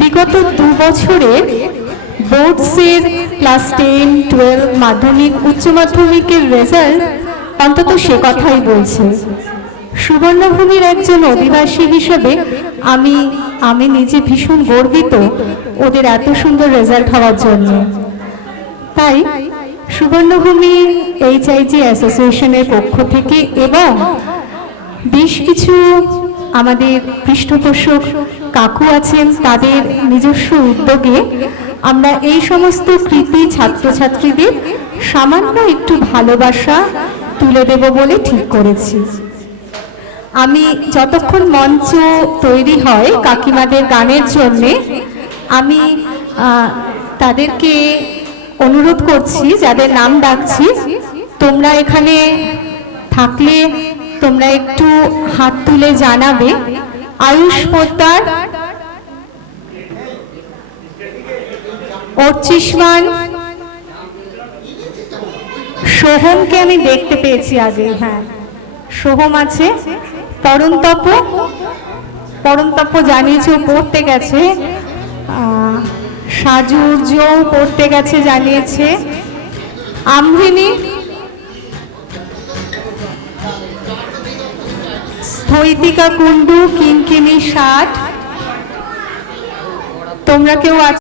বিগত 2 বছরের বোর্ডসের ক্লাস 10, 12 মাধ্যমিক উচ্চ মাধ্যমিকের রেজাল্ট অন্তত সে কথাই বলছে। সুবর্ণভূমির একজন অধিবাসী হিসেবে আমি নিজে ভীষণ গর্বিত ওদের এত সুন্দর রেজাল্ট হওয়ার জন্য। তাই সুবর্ণভূমি HIG অ্যাসোসিয়েশনের পক্ষ থেকে এবং বেশ কিছু আমাদের পৃষ্ঠপোষক কাকু আছেন, তাদের নিজস্ব উদ্যোগে আমরা এই সমস্ত কৃতি ছাত্রছাত্রীদের সামান্য একটু ভালোবাসা তুলে দেব বলে ঠিক করেছি। আমি যতক্ষণ মঞ্চ তৈরি হয় কাকিমাদের গানের জন্যে, আমি তাদেরকে অনুরোধ করছি, যাদের নাম ডাকছি, তোমরা এখানে থাকলে তোমরা একটু হাত তুলে জানাবে। আয়ুষ পোদ্দার, অর্চিষ্মান, সোহমকে আমি দেখতে পেয়েছি আগে, হ্যাঁ সোহম আছে। পরন্তপ জানিয়েছে পড়তে গেছে, সাজুর্য পড়তে গেছে জানিয়েছে। আমহিনী, স্থৈতিকা কুণ্ডু, কিঙ্কিনি 60, তোমরা কেউ